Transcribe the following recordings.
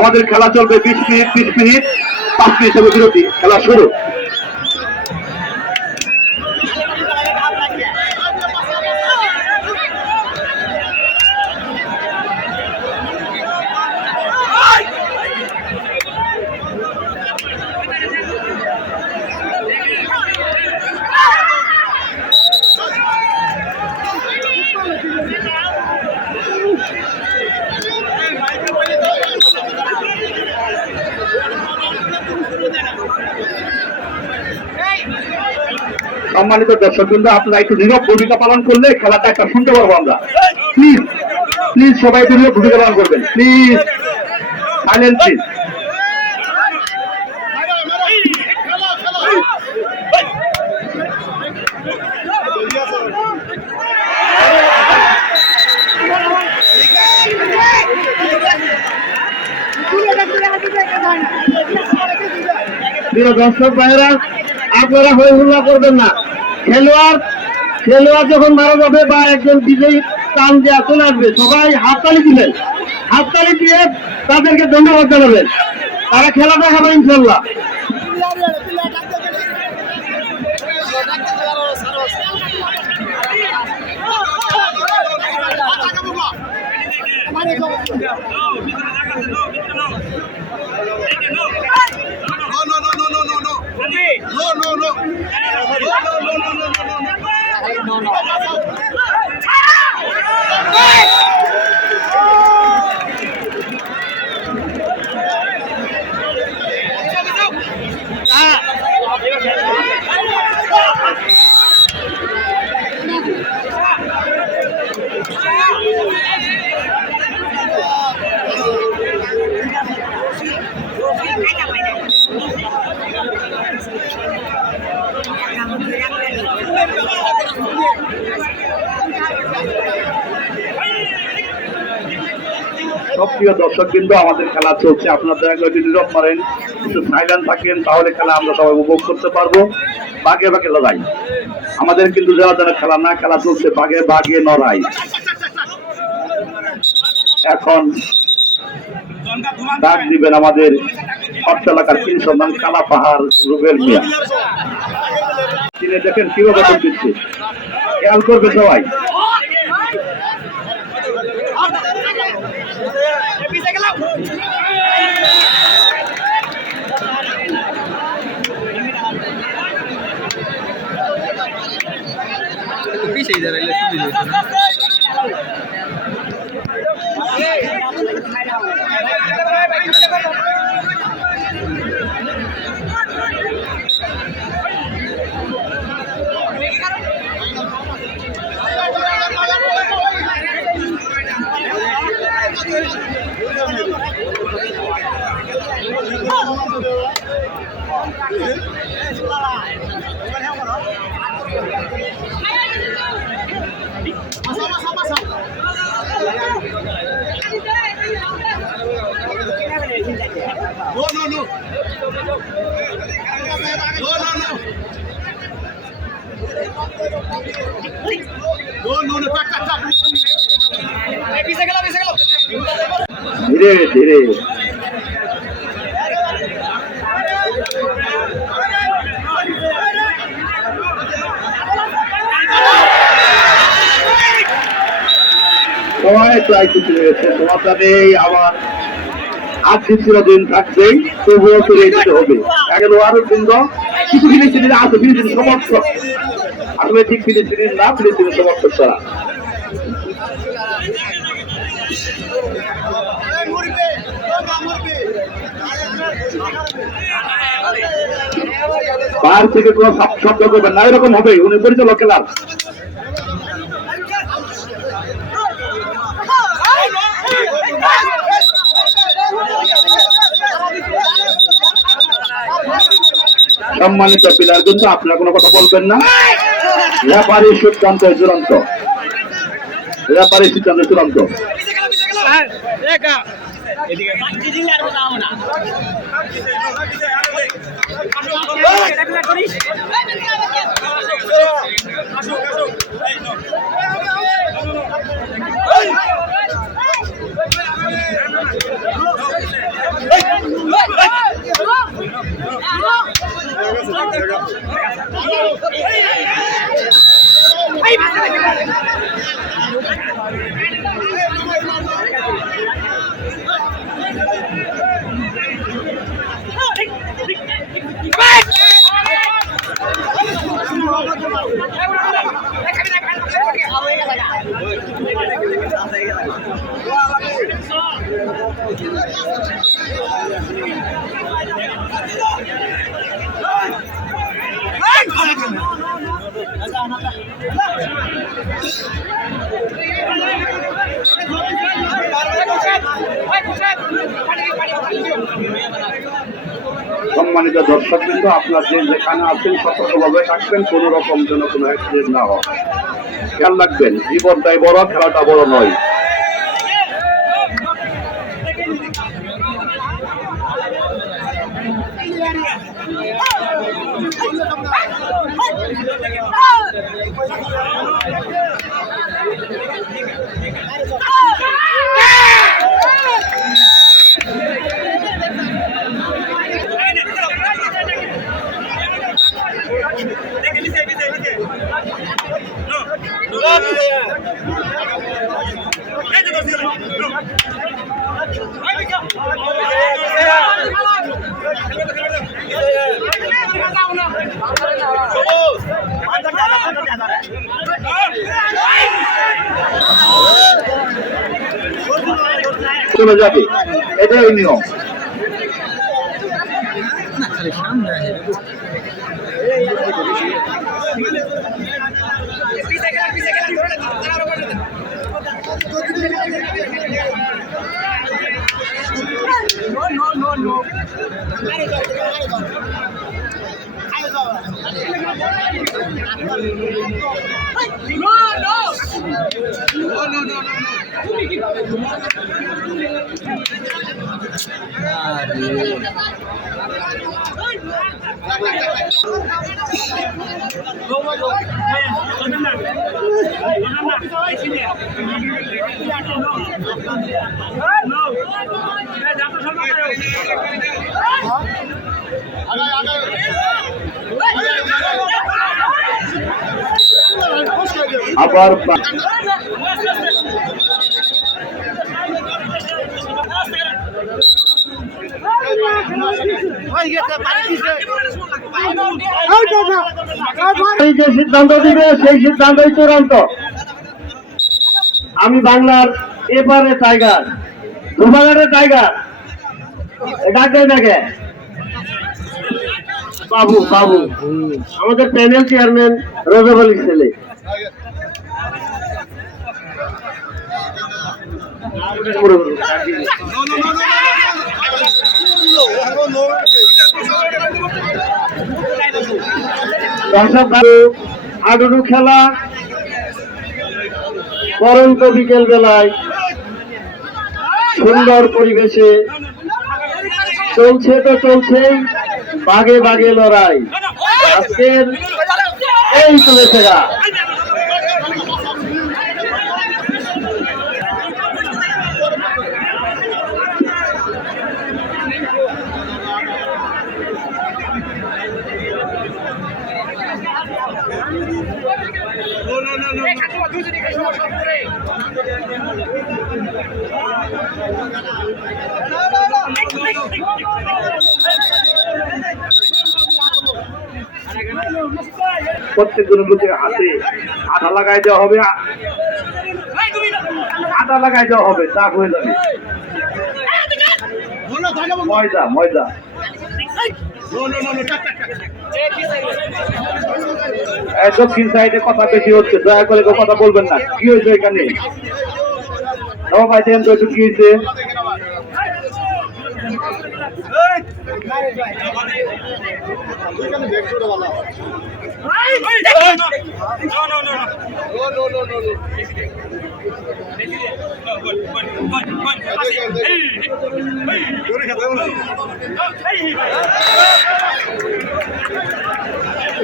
আমাদের খেলা চলবে 20 মিনিট 20 মিনিট 5 মিনিট হবে বিরতি, খেলা শুরু। সম্মানিত দর্শক বৃন্দ, আপনারা একটু নীরব ভূমিকা পালন করলে খেলাটা একটা শুনতে পারবো আমরা। প্লিজ প্লিজ সবাই একটু নীরব ভূমিকা পালন করবেন, প্লিজ সাইলেন্ট প্লিজ। প্রিয় দর্শক ভাইয়েরা, আপনারা হই হুল্লা করবেন না। খেলোয়াড় যখন মারা যাবে বা একজন বিজয়ী টান দেওয়া চলে আসবে, সবাই হাততালি দিবেন। হাততালি দিয়ে তাদেরকে ধন্যবাদ জানাবেন, তারা খেলা দেখাবে ইনশাল্লাহ। প্রিয় দর্শক, কিন্তু আমাদের খেলা চলছে, আপনারা দয়া করে নীরব করেন, একটু সাইলেন্ট থাকেন, তাহলে খেলা আমরা সবাই উপভোগ করতে পারবো। বাগে বাগে লড়াই আমাদের, কিন্তু যারা যারা খেলা না খেলা চলছে বাগে বাগে লড়াই। এখন ডাক দিবেন আমাদের অর্থ এলাকার 300 নাম কালা পাহাড় রুবেল মিয়া। তিনি দেখেন কিভাবে দিচ্ছে, খেয়াল করবে সবাই। ধীরে ধীরে সবাই ট্রাই করতে গেছে, সমস্যা নেই। আবার আজকে চিরদিন থাকবেই, তবুও ফিরে যেতে হবে। খেলোয়াড়ের বৃন্দ কিছু ফিলিস্তিনিরা আছে, ফিলিস্তিনি সমর্থক, আসলে ঠিক ফিলিস্তিনি না, ফিলিস্তিনি সমর্থক তারা। বাইরে থেকে কোনো শব্দ করবেন না, এরকম হবে। উনি পরিচালক খেলার। সম্মানিত প্লেয়ার, কিন্তু আপনারা কোনো কথা বলবেন না। রেফারির সিদ্ধান্ত চূড়ান্ত, রেফারির সিদ্ধান্ত চূড়ান্ত। সম্মানিত দর্শক কিন্তু আপনার যেখানে আছেন সতর্কভাবে থাকবেন, কোন রকম যেন কোনো অ্যাক্সিডেন্ট না হয়, খেয়াল রাখবেন। জীবনটাই বড়, খেলাটা বড় নয়। চলে যাবে, এটাই নিয়ম। আবার যে সিদ্ধান্ত দিবে সেই সিদ্ধান্তই চূড়ান্ত। আমি বাংলার এপারে টাইগার, ধুমাঘাটের টাইগার, ডাকে ডাকে বাবু বাবু, আমাদের প্যানেল চেয়ারম্যান রজব আলীর ছেলে। হাডুডু খেলা পরন্ত বিকেল বেলায় সুন্দর পরিবেশে চলছে, তো চলছেই বাগে বাগে লড়াই। আজকের এই চলেছেরা প্রত্যেকজনের লোকের হাতে আঠা লাগাই দেওয়া হবে, আটা লাগাই দেওয়া হবে, চাপ হয়ে যাবে। ময়দা ময়দা দক্ষিণ সাইডে কথা বেশি হচ্ছে, দয়া করে কথা বলবেন না। কি হয়েছে এখানে? ভাই দেন তো একটু কি হয়েছে?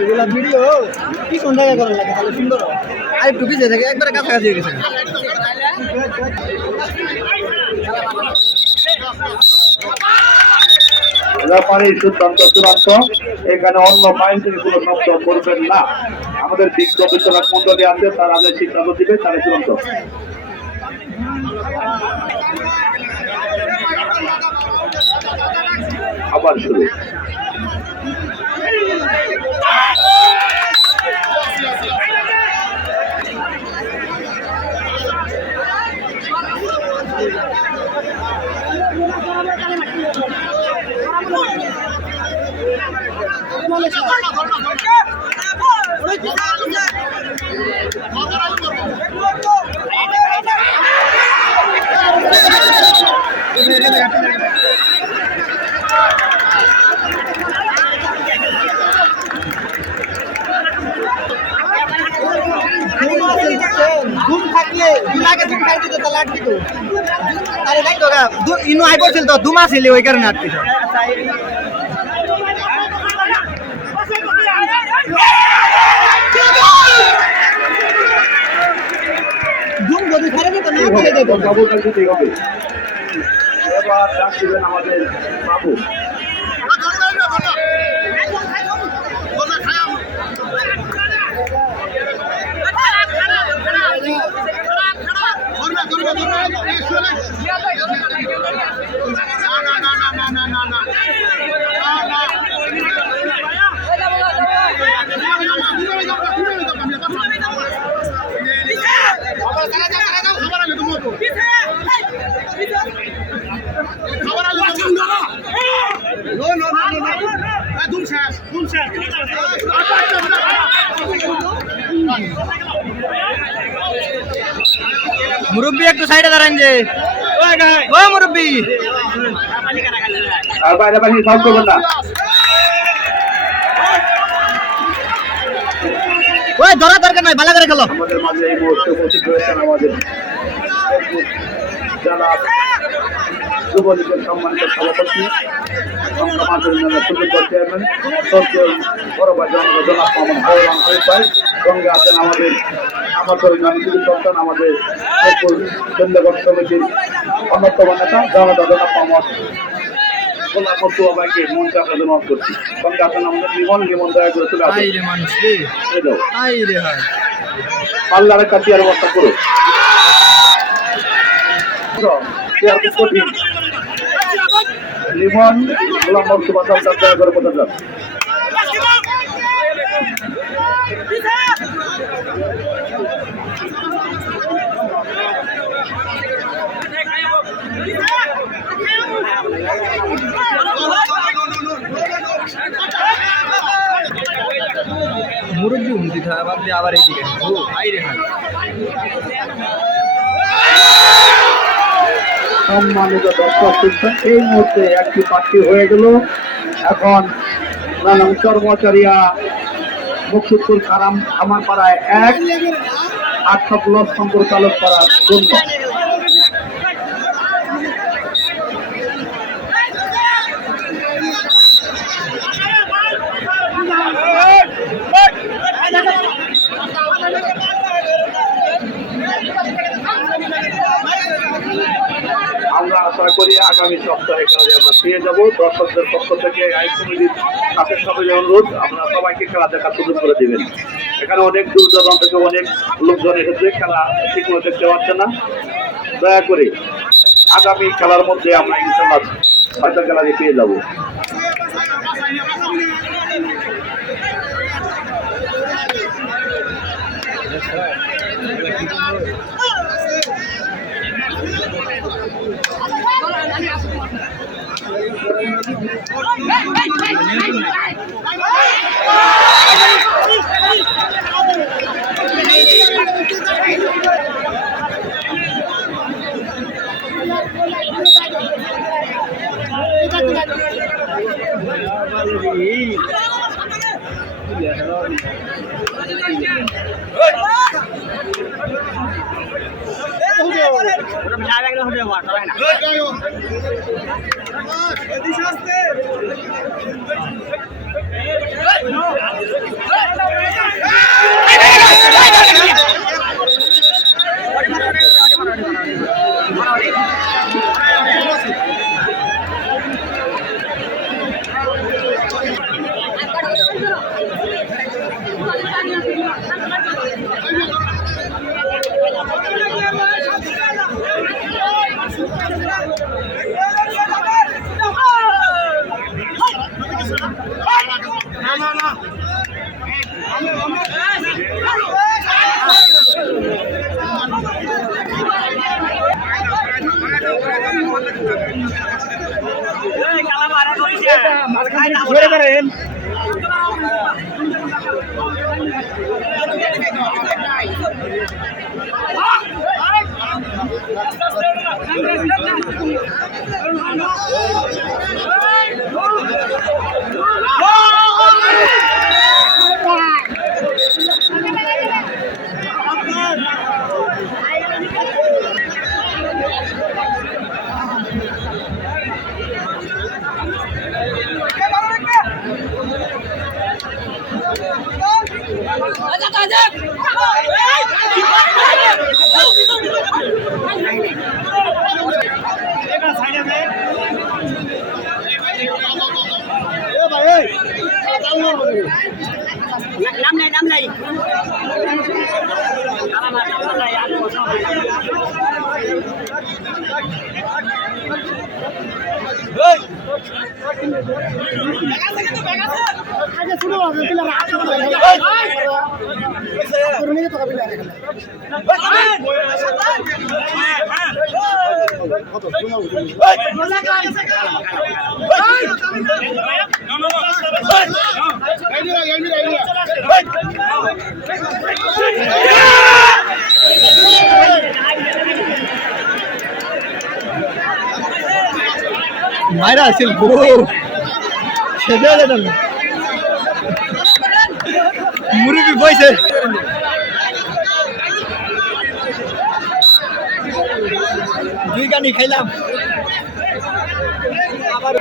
এগুলা ভিডিও কি কোন জায়গায় করা লাগে তাহলে সুন্দর হয়। আর একটু ভিজে থাকে, একবারে কাছাকাছি হয়ে গেছে। রেফারির সিদ্ধান্ত চূড়ান্ত। এখানে অন্য ফাইল থেকে কোনো শব্দ করবেন না। আমাদের বিজ্ঞ বিচারক মন্ডলী আছে, তারা আমাদের সিদ্ধান্ত দিবে, তারা চূড়ান্ত। আবার শুরু। ধুম থাকলে লাগে ধুম খাইতে তো লাগবে তো আরে নাই তো ইনো আই করছিল তো ধুম আছিল ওই কারণে আটকে ধুম যদি খারাপ তো না করে দেব বাবু কাছে দিতে হবে এবার ডাকছিলেন আমাদের বাবু মুরব্বি একটু সাইডে দাঁড়ান যে ও মুরব্বি আর বাইরে বাইরে সব করবেন না ওই ধরা দরকার নাই ভালো করে খেলো আমাদের মাঝে এই মুহূর্তে উপস্থিত রয়েছেন আমাদের যারা যুবলীগের সম্মানিত সভাপতি সমাজের সুযোগ্য চেয়ারম্যান বড় ভাই জনাব মোহাম্মদ হাওলান আরিফ ভাই সঙ্গে আছেন আমাদের সন্তান আমাদের কেন্দ্রগত কমিটির অন্যতম নেতা জনাব মোহাম্মদ ভাইকে মঞ্চে আপনাদের অনুরোধ করছি সঙ্গে আছেন আমাদের লিমন দয়া করে চলে আসেন পাল্লার একটা চেয়ার ব্যবস্থা করো লিমন গোলাম সুবাদ দয়া করে কোথা যান মুরব্বি হুমতি ভাবলে আবার এইদিকে ও আইরে হয় সম্মানিত দর্শক শুনছেন এই মুহূর্তে একটি প্রার্থী হয়ে গেল এখন নানান কর্মচারীরা মুকসুদপুর আমার পাড়ায় 8 প্লট সম্প্রচালক করার জন্য আমরা আশা করি আগামী সপ্তাহে কাজে আমরা পেয়ে যাবো দর্শকদের পক্ষ থেকে আইন কমিটির কাছে সবাই অনুরোধ আপনারা সবাইকে খেলা দেখার সুযোগ করে দেবেন এখানে অনেক দূর দূরান্ত থেকে অনেক লোকজন এসেছে খেলা ঠিক মতো দেখতে পাচ্ছে না দয়া করে আগামী খেলার মধ্যে আমরা ইনশাআল্লাহ হয়তো খেলাতে পেয়ে যাবো নাম নাই মাইরা আছিল সেটা মুরগি বইছে দুই গানি খাইলাম আবার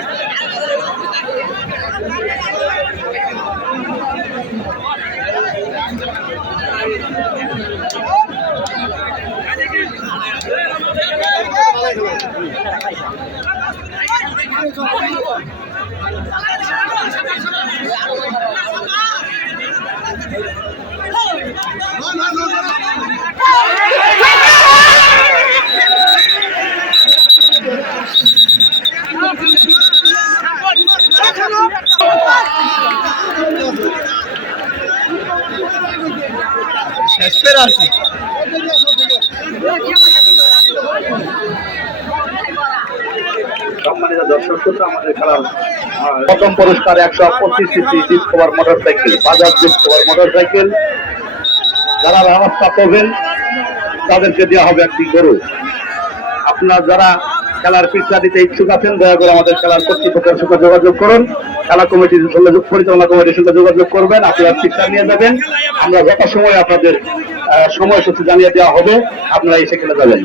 সম্মানিত দর্শক শ্রোতা, আমাদের খেলার প্রথম পুরস্কার 125 CC discover motorcycle, Bajaj discover motorcycle. যারা ব্যবস্থা করবেন তাদেরকে দেওয়া হবে একটি গরু। আপনার যারা খেলার পিকচার দিতে ইচ্ছুক আছেন দয়া করে আমাদের খেলার কর্তৃপক্ষের সঙ্গে যোগাযোগ করুন। খেলা কমিটির সঙ্গে পরিচালনা কমিটির সঙ্গে যোগাযোগ করবেন, আপনার পিকচার নিয়ে যাবেন। আমরা যথাসময়ে আপনাদের সময়সূচি জানিয়ে দেওয়া হবে, আপনারা এসে খেলে যাবেন।